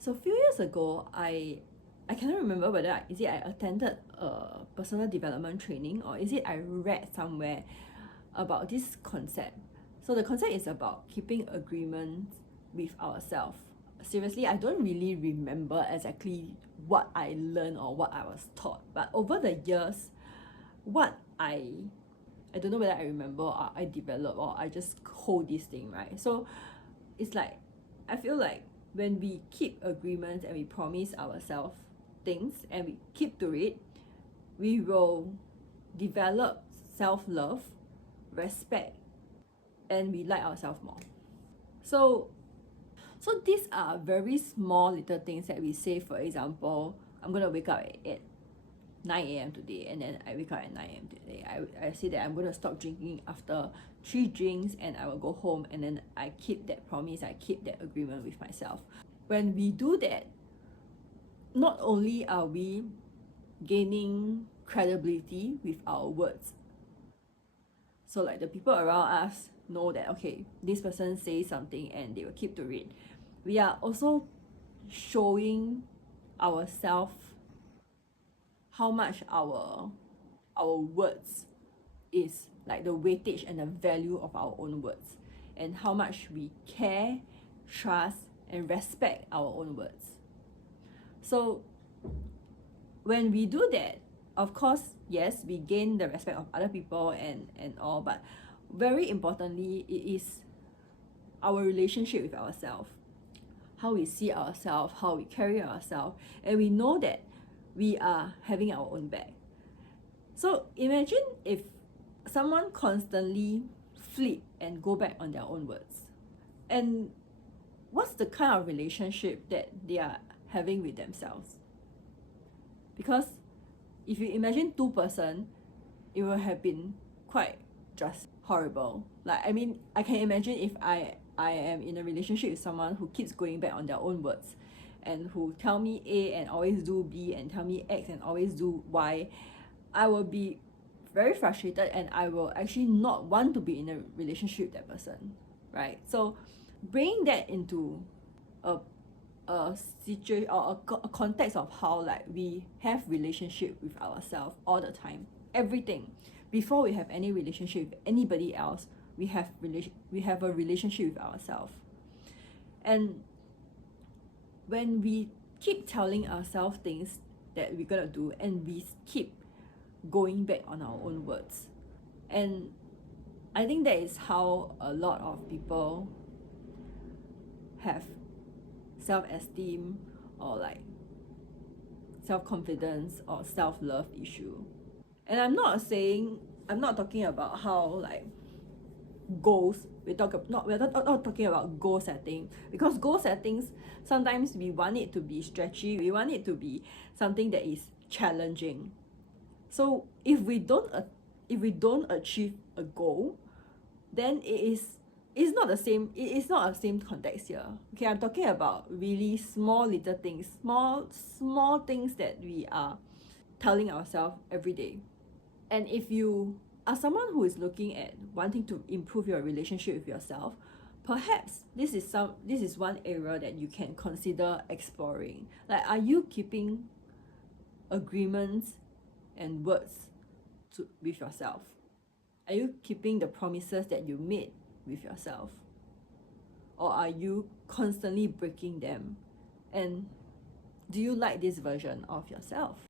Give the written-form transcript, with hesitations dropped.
So a few years ago, I cannot remember whether is it I attended a personal development training or is it I read somewhere about this concept. So the concept is about keeping agreements with ourselves. Seriously, I don't really remember exactly what I learned or what I was taught, but over the years, what I don't know whether I remember or I develop or I just hold this thing, right? So it's like I feel like when we keep agreements and we promise ourselves things and we keep to it, we will develop self-love, respect, and we like ourselves more. So these are very small little things that we say. For example, I'm gonna wake up at 9 a.m. today, and then I wake up at 9 a.m. today. I say that I'm gonna stop drinking after 3 drinks and I will go home, and then I keep that promise, I keep that agreement with myself. When we do that, not only are we gaining credibility with our words, so like the people around us know that okay, this person says something and they will keep to it. We are also showing ourselves how much our words is like the weightage and the value of our own words, and how much we care, trust, and respect our own words. So when we do that, of course, yes, we gain the respect of other people and all, but very importantly, it is our relationship with ourselves, how we see ourselves, how we carry ourselves, and we know that we are having our own back. So imagine if someone constantly flip and go back on their own words, and what's the kind of relationship that they are having with themselves? Because if you imagine two person, it will have been quite just horrible. Like, I mean, I can imagine if I am in a relationship with someone who keeps going back on their own words and who tell me A and always do B and tell me X and always do Y, I will be very frustrated and I will actually not want to be in a relationship with that person, right? So bringing that into a situation or a context of how like we have relationship with ourselves all the time, everything, before we have any relationship with anybody else, we have a relationship with ourselves. And when we keep telling ourselves things that we're gonna do and we keep going back on our own words, and I think that is how a lot of people have self-esteem or like self-confidence or self-love issue. And I'm not talking about how like goals, we're not talking about goal setting, because goal settings, sometimes we want it to be stretchy, we want it to be something that is challenging. So if we don't achieve a goal, then it's not the same, it is not a same context here. Okay, I'm talking about really small little things, small things that we are telling ourselves every day. And if you are someone who is looking at wanting to improve your relationship with yourself, perhaps this is one area that you can consider exploring. Like, are you keeping agreements and words with yourself? Are you keeping the promises that you made with yourself? Or are you constantly breaking them? And do you like this version of yourself?